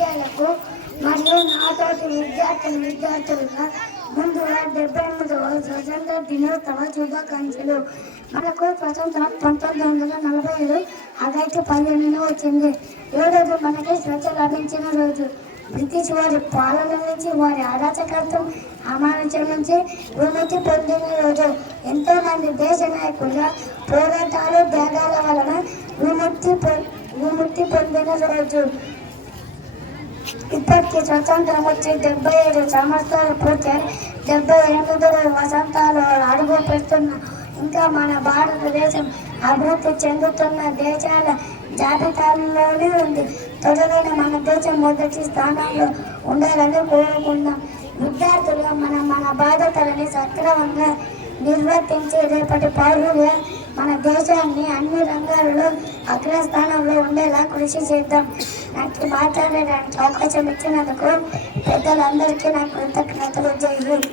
ఉపాధ్యాయులకు మరియు నాతోటి విద్యార్థులుగా ముందుగా 78వ స్వతంత్ర దినోత్సవ శుభాకాంక్షలు. మనకు స్వతంత్రం 1947 ఆగస్టు 15న వచ్చింది. ఈ రోజు మనకి స్వేచ్ఛ లభించిన రోజు. బ్రిటిష్ వారి పాలన నుంచి, వారి అరాచకత్వం అమానుషం నుంచి విముక్తి పొందిన రోజు. ఎంతో మంది దేశ నాయకుల పోరాటాలు త్యాగాల వలన విముక్తి పొందిన రోజు. ఇప్పటికీ స్వతంత్రం వచ్చి 77 సంవత్సరాలు పూర్తయి 78వ వసంతాలు అడుగు పెడుతున్న ఇంకా మన భారతదేశం అభివృద్ధి చెందుతున్న దేశాల జాబితాలోనే ఉంది. త్వరలోనే మన దేశం మొదటి స్థానంలో ఉండాలని కోరుకుందాం. విద్యార్థులుగా మన బాధ్యతలని సక్రమంగా నిర్వర్తించి రేపటి పౌరులుగా మన దేశాన్ని అన్ని రంగాలలో అగ్రస్థానంలో ఉండేలా కృషి చేద్దాం. నాకు మాట్లాడడానికి అవకాశం ఇచ్చినందుకు పెద్దలందరికీ నా కృతజ్ఞతలు. జై హింద్.